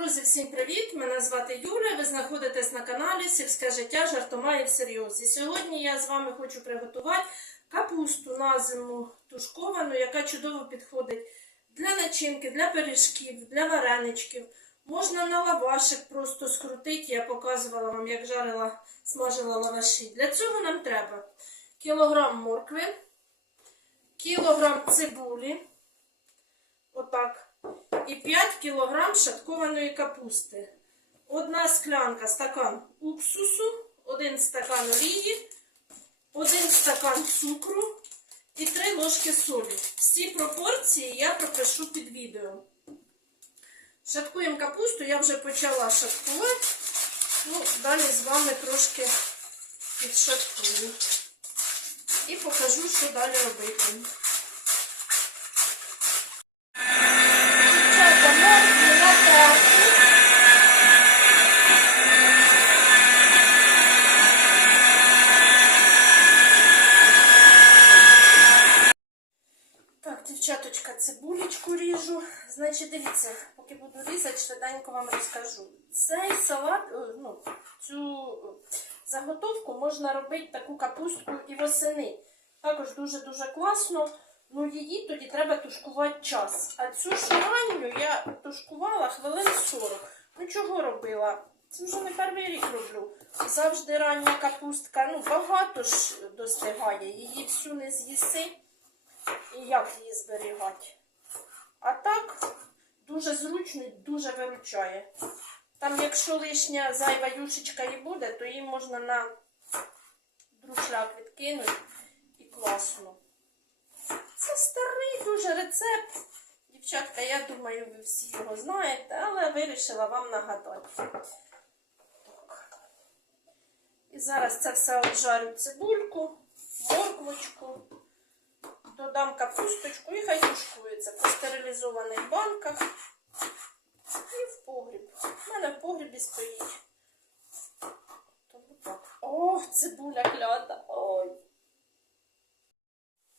Друзі, всім привіт! Мене звати Юля. Ви знаходитесь на каналі Сільське життя жартома і всерйоз. І сьогодні я з вами хочу приготувати капусту на зиму тушковану, яка чудово підходить для начинки, для пиріжків, для вареничків. Можна на лавашик просто скрутити. Я показувала вам, як жарила, смажила лаваші. Для цього нам треба кілограм моркви, кілограм цибулі. Отак і 5 кг шаткованої капусти. Одна склянка стакан уксусу, один стакан олії, один стакан цукру і 3 ложки солі. Всі пропорції я пропишу під відео. Шаткуємо капусту, я вже почала шаткувати. Ну, далі з вами трошки підшаткую. І покажу, що далі робити. Дівчата, моркву натерти. Так, дівчаточка, цибулечку ріжу. Значить, дивіться, поки буду різати, швиденько вам розкажу. Цей салат, е, ну, цю е, заготовку можна робити таку капустку і восени. Також дуже-дуже класно. Ну, її тоді треба тушкувати час. А цю шаранню я тушкувала хвилин 40. Ну, чого робила? Це вже не перший рік роблю. Завжди рання капустка, ну, багато ж достигає. Її всю не з'їси. І як її зберігати? А так, дуже зручно і дуже виручає. Там, якщо лишня зайва юшечка і буде, то її можна на друшляк відкинути і класно. Це старий дуже рецепт. Дівчатка, я думаю, ви всі його знаєте, але вирішила вам нагадати. Так. І зараз це все обжарю цибульку, морквочку, додам капусточку і хай по стерилізованих банках і в погріб. У мене в погрібі стоїть. Тому. О, цибуля клята. Ой.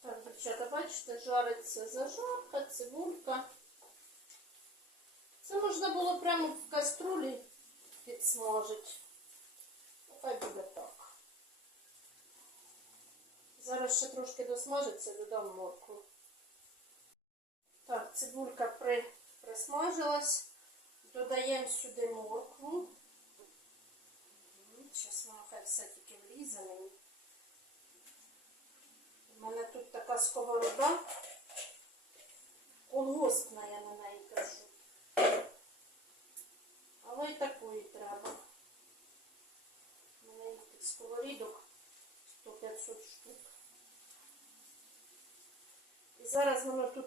Так, дівчата, бачите, жариться зажарка, цибулька. Це можна було прямо в каструлі підсмажити. Хай буде так. Зараз ще трошки досмажиться, додам моркву. Так, цибулька при, присмажилась. Додаємо сюди моркву. Зараз воно все тільки влізе. У мене тут така сковорода. Колгоспна, я на неї кажу. Але й такої треба. У мене тих сковорідок 100-500 штук. Зараз воно тут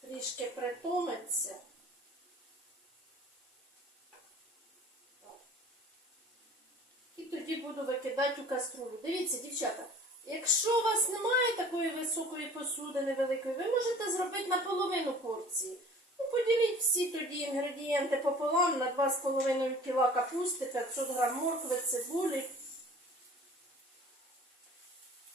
трішки притомиться. І тоді буду викидати у каструлю. Дивіться, дівчата, якщо у вас немає такої високої посудини великої, ви можете зробити наполовину порції. Ну, поділіть всі тоді інгредієнти пополам на 2,5 кг капусти, 500 г моркви, цибулі.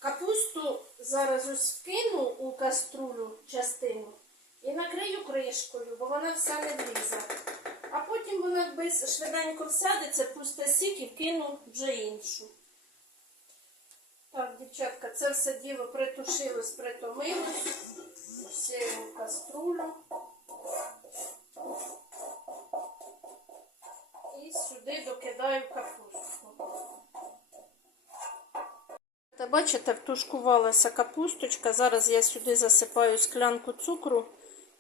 Капусту зараз ось вкину у каструлю частину і накрию кришкою, бо вона вся не влізе. А потім вона якби швиденько всядеться, пусте сік і вкину вже іншу. Так, дівчатка, це все діло притушилось, притомилось. Сію в каструлю. І сюди докидаю капусту. Та бачите, втушкувалася капусточка. Зараз я сюди засипаю склянку цукру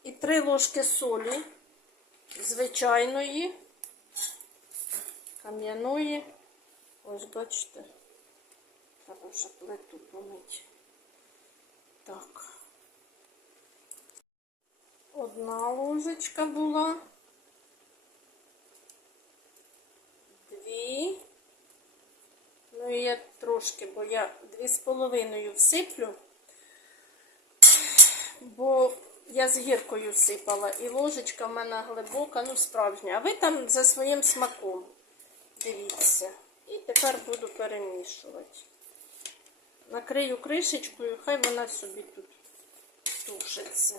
і 3 ложки солі звичайної, кам'яної. Ось, бачите, треба вже плиту помити. Так. Одна ложечка була. Дві. Ну і я трошки, бо я дві з половиною всиплю, бо я з гіркою всипала, і ложечка в мене глибока, ну справжня. А ви там за своїм смаком дивіться. І тепер буду перемішувати. Накрию кришечкою, хай вона собі тут тушиться.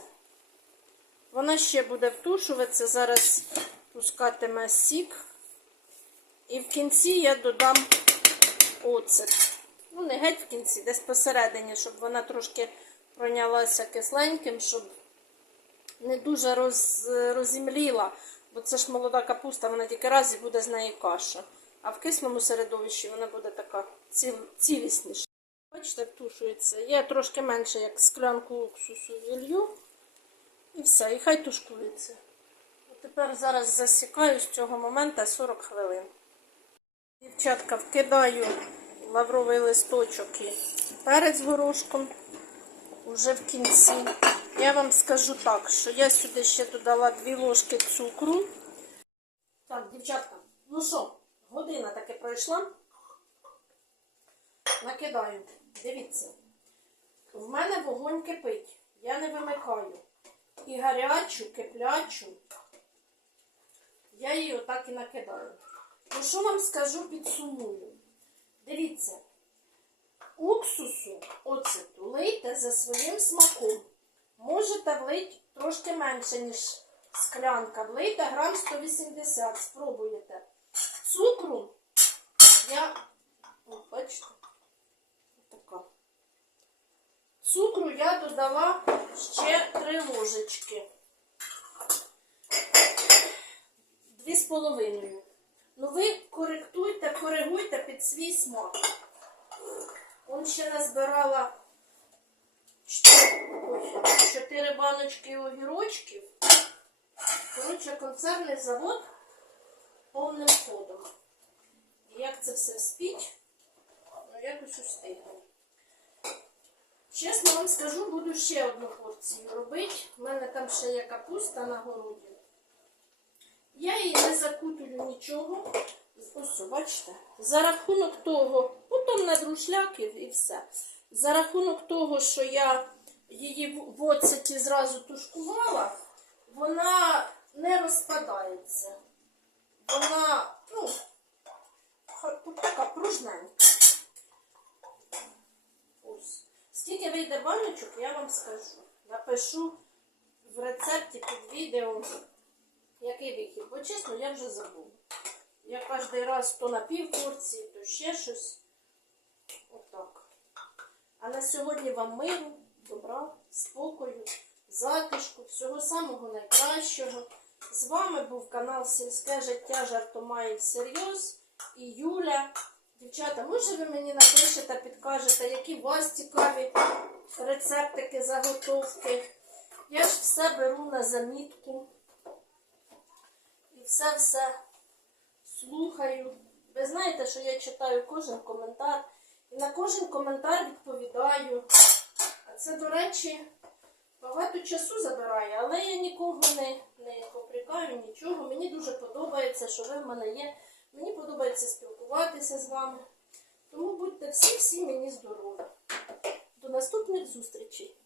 Вона ще буде втушуватися. Зараз пускатиме сік. І в кінці я додам оцет. Ну, не геть в кінці, десь посередині, щоб вона трошки пройнялася кисленьким, щоб не дуже роз, розімліла, бо це ж молода капуста, вона тільки раз і буде з неї каша. А в кислому середовищі вона буде така ціл, цілісніша. Бачите, втушується. Я трошки менше, як склянку уксусу вілью. І все, і хай тушкується. Тепер зараз засікаю з цього моменту 40 хвилин. Дівчатка, вкидаю лавровий листочок і перець горошком уже в кінці. Я вам скажу так, що я сюди ще додала 2 ложки цукру. Так, дівчатка, ну що, година таки пройшла. Накидаю. Дивіться. В мене вогонь кипить. Я не вимикаю. І гарячу, киплячу. Я її отак і накидаю. Ну що вам скажу, підсумую. Дивіться, уксусу оцету лийте за своїм смаком. Можете влити трошки менше, ніж склянка. Влийте грам 180, спробуєте. Цукру я, о, бачите, така. Цукру я додала ще 3 ложечки. Дві з половиною. Ну ви коректуйте, коригуйте під свій смак. Он ще назбирала 4 баночки огірочків. Коротше, концерний завод повним ходом. І як це все спіть, ну якось устигну. Чесно вам скажу, буду ще одну порцію робити. У мене там ще є капуста на городі. Я її не закутую нічого. Ось, бачите, за рахунок того, потім на друшляк і, все. За рахунок того, що я її в оцеті зразу тушкувала, вона не розпадається. Вона, ну, така пружненька. Ось. Скільки вийде баночок, я вам скажу. Напишу в рецепті під відео, який вихід. Бо чесно, я вже забула. Я кожен раз то на пів то ще щось. Отак. А на сьогодні вам миру, добра, спокою, затишку, всього самого найкращого. З вами був канал Сільське життя жартомає всерйоз і Юля. Дівчата, може ви мені напишете, підкажете, які у вас цікаві рецептики, заготовки. Я ж все беру на замітку. Все-все слухаю. Ви знаєте, що я читаю кожен коментар. І на кожен коментар відповідаю. А це, до речі, багато часу забирає, але я нікого не, не попрекаю, нічого. Мені дуже подобається, що ви в мене є. Мені подобається спілкуватися з вами. Тому будьте всі-всі мені здорові. До наступних зустрічей!